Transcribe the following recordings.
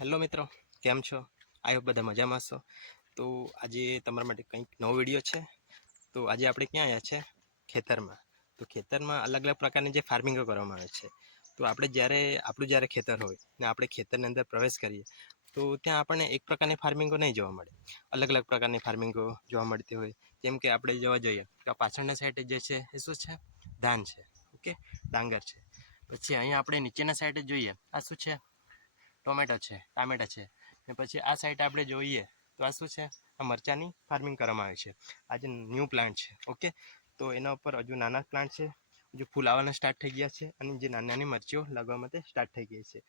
Hello મિત્રો, કેમ છો? આઈ હોપ બધા મજામાં છો. તો આજે તમારા માટે કંઈક નવો વિડીયો છે. તો આજે આપણે ક્યાં આવ્યા છે? ખેતરમાં. તો ખેતરમાં અલગ અલગ પ્રકારની જે ફાર્મિંગો કરવામાં આવે છે. તો આપણે જ્યારે ખેતર હોય ને આપણે ખેતરની અંદર પ્રવેશ કરીએ તો ત્યાં આપણને એક પ્રકારની ફાર્મિંગો નહીં જોવા મળે. અલગ અલગ પ્રકારની ફાર્મિંગો જોવા મળતી હોય. જેમ કે આપણે જોવા જઈએ તો પાછળના સાઈડે જે છે એ શું છે? ધાન છે. ઓકે, ડાંગર છે. પછી અહીંયા આપણે નીચેના સાઈડે જોઈએ, આ શું છે? ટામેટા છે. ને પછી આ સાઈડ આપણે જોઈએ તો આ શું છે? આ મરચાંની ફાર્મિંગ કરવામાં આવે છે. આ જે ન્યૂ પ્લાન્ટ છે. ઓકે, તો એના ઉપર હજુ નાના પ્લાન્ટ છે, હજુ ફૂલ આવવાના સ્ટાર્ટ થઈ ગયા છે અને જે નાની નાની મરચીઓ લાગવા માટે સ્ટાર્ટ થઈ ગઈ છે.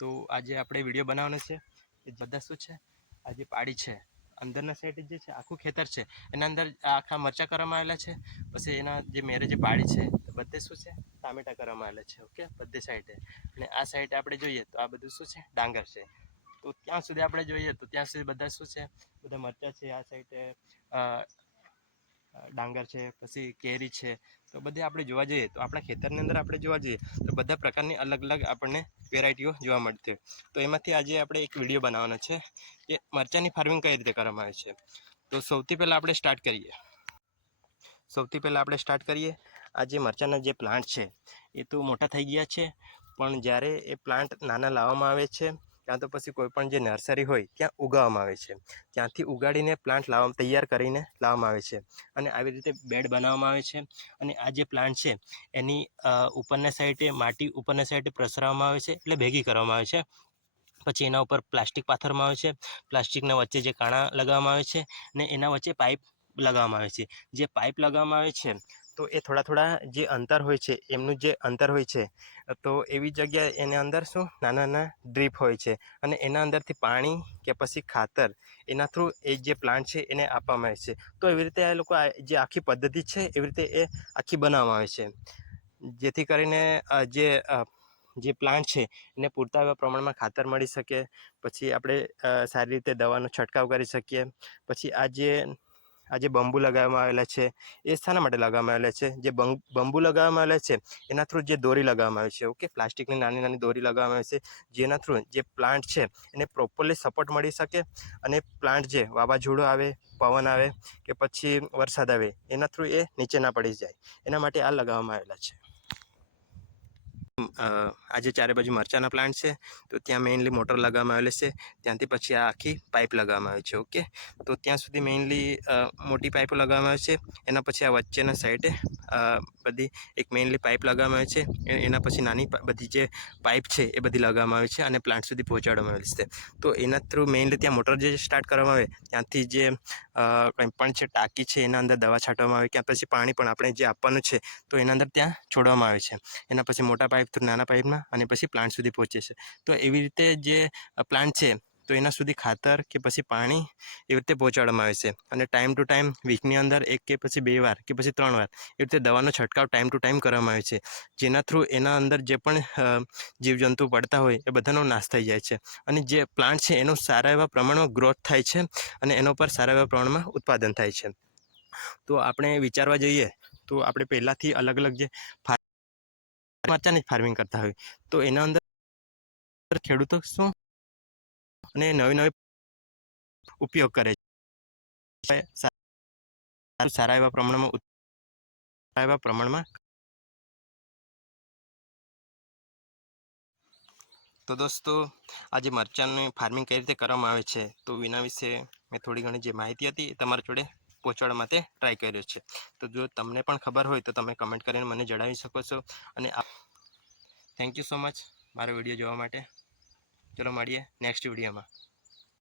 તો આજે આપણે વિડીયો બનાવવાનો છે. એ બધા શું છે? આ જે પાડી છે અંદરના સાઈડ જે છે આખું ખેતર છે, એના અંદર આખા મરચાં કરવામાં આવેલા છે. પછી એના જે મેરે જે પાડી છે બધે શું છે? ટામેટા કરવામાં આવેલા છે. ઓકે, બધી સાઈડે. અને આ સાઈડે આપણે જોઈએ તો આ બધું શું છે? ડાંગર છે. તો ત્યાં સુધી આપણે જોઈએ તો ત્યાં સુધી બધા શું છે? બધા મરચાં છે. આ સાઈડે ડાંગર છે, પછી કેરી છે. તો બધે આપણે જોવા જઈએ તો આપણા ખેતરની અંદર આપણે જોવા જઈએ તો બધા પ્રકારની અલગ અલગ આપણને વેરાયટીઓ જોવા મળતી હોય. તો એમાંથી આજે આપણે એક વિડીયો બનાવવાનો છે કે મરચાંની ફાર્મિંગ કઈ રીતે કરવામાં આવે છે. તો સૌથી પહેલાં આપણે સ્ટાર્ટ કરીએ. આ જે મરચાંના જે પ્લાન્ટ છે એ તો મોટા થઈ ગયા છે, પણ જ્યારે એ પ્લાન્ટ નાના લાવવામાં આવે છે ત્યાં તો પછી કોઈ પણ જે નર્સરી હોય ત્યાં ઉગાવવામાં આવે છે. ત્યાંથી ઉગાડીને પ્લાન્ટ તૈયાર કરીને લાવવામાં આવે છે અને આવી રીતે બેડ બનાવવામાં આવે છે. અને આ જે પ્લાન્ટ છે એની ઉપરના સાઈડે માટી ઉપરના સાઈડે પ્રસરવામાં આવે છે, એટલે ભેગી કરવામાં આવે છે. પછી એના ઉપર પ્લાસ્ટિક પાથરવામાં આવે છે. પ્લાસ્ટિકના વચ્ચે જે કાણા લગાવવામાં આવે છે ને એના વચ્ચે પાઇપ લગાવવામાં આવે છે. જે પાઇપ લગાવવામાં આવે છે તો એ થોડા જે અંતર હોય છે, એમનું જે અંતર હોય છે, તો એવી જગ્યાએ એના અંદર શું નાના નાના ડ્રીપ હોય છે અને એના અંદરથી પાણી કે પછી ખાતર એના થ્રુ એ જે પ્લાન્ટ છે એને આપવામાં આવે છે. તો એવી રીતે આ લોકો જે આખી પદ્ધતિ છે એવી રીતે એ આખી બનાવવામાં આવે છે, જેથી કરીને જે પ્લાન્ટ છે એને પૂરતા એવા પ્રમાણમાં ખાતર મળી શકે. પછી આપણે સારી રીતે દવાનો છંટકાવ કરી શકીએ. પછી આ જે બંબુ લગાવવામાં આવેલા છે એ શાના માટે લગાવવામાં આવેલા છે? જે બંબુ લગાવવામાં આવેલા છે એના થ્રુ જે દોરી લગાવવામાં આવે છે. ઓકે, પ્લાસ્ટિકની નાની નાની દોરી લગાવવામાં આવે છે, જેના થ્રુ જે પ્લાન્ટ છે એને પ્રોપરલી સપોર્ટ મળી શકે અને પ્લાન્ટ જે વાવાઝોડું આવે, પવન આવે કે પછી વરસાદ આવે એના થ્રુ એ નીચે ના પડી જાય, એના માટે આ લગાવવામાં આવેલા છે. આજે ચારે બાજુ મરચાંના પ્લાન્ટ છે તો ત્યાં મેઇનલી મોટર લગાવવામાં આવેલી છે. ત્યાંથી પછી આ આખી પાઇપ લગાવવામાં આવે છે. ઓકે, તો ત્યાં સુધી મેઇનલી મોટી પાઇપો લગાવવામાં આવે છે. એના પછી આ વચ્ચેના સાઈડે બધી એક મેઇનલી પાઇપ લગાવવામાં આવે છે. એના પછી નાની બધી જે પાઇપ છે એ બધી લગાવવામાં આવે છે અને પ્લાન્ટ સુધી પહોંચાડવામાં આવે છે. તો એના થ્રુ મેઇનલી ત્યાં મોટર જે સ્ટાર્ટ કરવામાં આવે ત્યાંથી જે કંઈ પણ છે ટાંકી છે એના અંદર દવા છાંટવામાં આવે, ક્યાં પછી પાણી પણ આપણે જે આપવાનું છે તો એના અંદર ત્યાં છોડવામાં આવે છે. એના પછી મોટા પાઇપ થ્રુ નાના પાઇપમાં અને પછી પ્લાન્ટ સુધી પહોંચે છે. તો એવી રીતે જે પ્લાન્ટ છે તો એના સુધી ખાતર કે પછી પાણી એવી રીતે પહોંચાડવામાં આવે છે. અને ટાઈમ ટુ ટાઈમ વીકની અંદર 1 કે પછી 2 વાર કે પછી 3 વાર એવી રીતે દવાનો છંટકાવ ટાઈમ ટુ ટાઈમ કરવામાં આવે છે, જેના થ્રુ એના અંદર જે પણ જીવજંતુ પડતા હોય એ બધાનો નાશ થઈ જાય છે અને જે પ્લાન્ટ છે એનો સારા એવા પ્રમાણમાં ગ્રોથ થાય છે અને એના ઉપર સારા એવા પ્રમાણમાં ઉત્પાદન થાય છે. તો આપણે વિચારવા જઈએ તો આપણે પહેલાંથી અલગ અલગ જે મરચાંની ફાર્મિંગ કરતા હોય તો એના અંદર ખેડૂતો શું અને નવી ઉપયોગ કરે છે, સારા એવા પ્રમાણમાં. તો દોસ્તો, આજે મરચાંની ફાર્મિંગ કઈ રીતે કરવામાં આવે છે તો એના વિશે મેં થોડી ઘણી જે માહિતી હતી એ તમારા જોડે પહોંચાડવા માટે ટ્રાય કર્યો છે. તો જો તમને પણ ખબર હોય તો તમે કમેન્ટ કરીને મને જણાવી શકો છો. અને થેન્ક યુ સો મચ મારો વિડીયો જોવા માટે. ચલો મળીએ નેક્સ્ટ વિડીયોમાં.